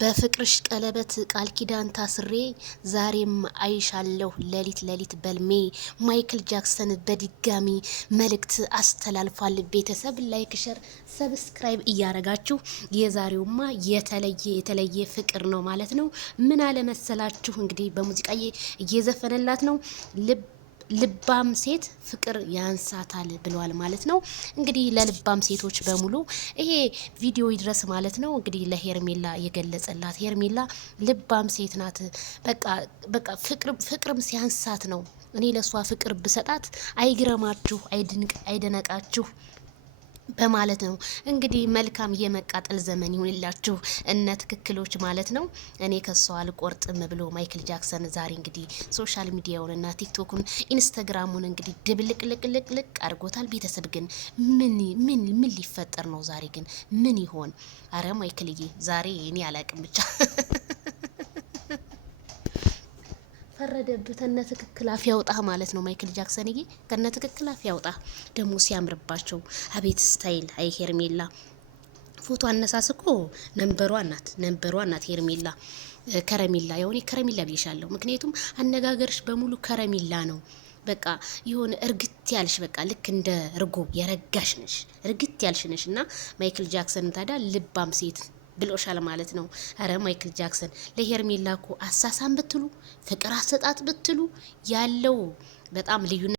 በፍቅርሽ ቀለበት ቃል ኪዳን ታስሬ ዛሬም አይሻለሁ ሌሊት ሌሊት በልሜ። ማይክል ጃክሰን በድጋሚ መልእክት አስተላልፏል። ቤተሰብ ላይክ፣ ሸር፣ ሰብስክራይብ እያረጋችሁ የዛሬውማ የተለየ ፍቅር ነው ማለት ነው። ምን አለመሰላችሁ እንግዲህ በሙዚቃዬ እየዘፈነላት ነው። ልባም ሴት ፍቅር ያንሳታል ብለዋል ማለት ነው። እንግዲህ ለልባም ሴቶች በሙሉ ይሄ ቪዲዮ ይድረስ ማለት ነው። እንግዲህ ለሄርሜላ የገለጸላት ሄርሜላ ልባም ሴት ናት። በቃ ፍቅርም ሲያንሳት ነው። እኔ ለሷ ፍቅር ብሰጣት አይግረማችሁ፣ አይደነቃችሁ በማለት ነው። እንግዲህ መልካም የመቃጠል ዘመን ይሁንላችሁ እነ ትክክሎች ማለት ነው። እኔ ከሷ አልቆርጥም ብሎ ማይክል ጃክሰን ዛሬ እንግዲህ ሶሻል ሚዲያውንና ቲክቶኩን ኢንስታግራሙን እንግዲህ ድብልቅልቅልቅ አድርጎታል። ቤተሰብ ግን ምን ሊፈጠር ነው ዛሬ? ግን ምን ይሆን? አረ ማይክልዬ ዛሬ እኔ አላቅም ብቻ ፈረደብህ። ከነ ትክክል አፍ ያውጣ ማለት ነው። ማይክል ጃክሰንዬ ከነ ትክክል አፍ ያውጣ። ደግሞ ሲያምርባቸው አቤት ስታይል! አይ ሄርሜላ ፎቶ አነሳስኮ ነንበሯ ናት ሄርሜላ። ከረሚላ የሆነ ከረሚላ ብዬሻለሁ። ምክንያቱም አነጋገርሽ በሙሉ ከረሚላ ነው። በቃ የሆነ እርግት ያልሽ በቃ ልክ እንደ እርጎ የረጋሽ ነሽ፣ እርግት ያልሽ ነሽ። እና ማይክል ጃክሰን ታዲያ ልባም ሴት ብሎሻል ማለት ነው። አረ ማይክል ጃክሰን ለሄርሜላ እኮ አሳሳም ብትሉ ፍቅር አሰጣጥ ብትሉ ያለው በጣም ልዩነት